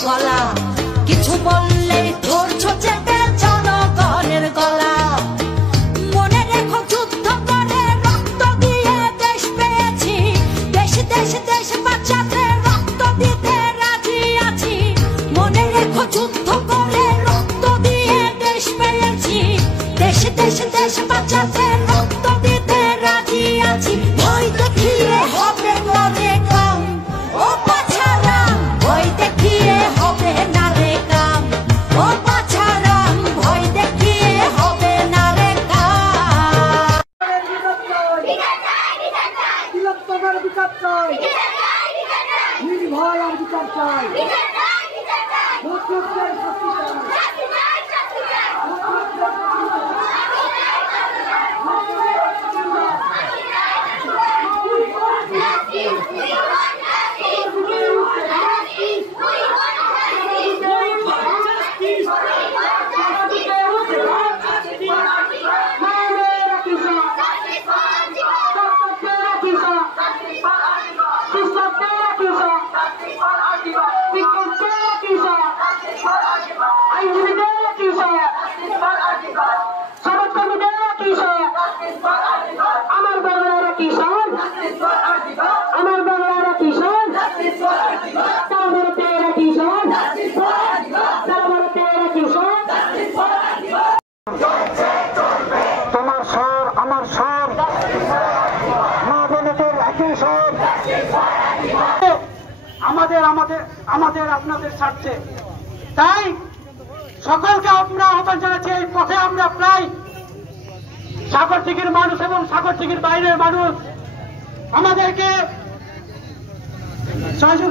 গলা কিছু বললে ধরছো চেপে জনগণের গলা মনে রেখো যুদ্ধ করে রক্ত দিয়ে দেশ পেয়েছি দেশ দেশ দেশ বাঁচাতে রক্ত দিতে রাজি আছি মনে রেখো যুদ্ধ করে রক্ত দিয়ে দেশ পেয়েছি দেশ দেশ দেশ বাঁচাতে রক্ত দিতে রাজি আছি ভয় দেখিয়ে হবে না রে কাম ও পাছারাম ভয় দেখিয়ে হবে না রে কাম ও পাছারাম ভয় দেখিয়ে হবে না রে কাম তিলোত্তমার বিচার চাই নির্ভয়ার বিচার চাই মুক্তিযুদ্ধের শক্তি আমাদের আপনাদের স্বার্থে তাই সকলকে আমরা আহ্বান জানাচ্ছি এই পথে আমরা প্রায় সাগরদিঘির মানুষ এবং সাগরদিঘির বাইরের মানুষ আমাদেরকে সহযোগিতা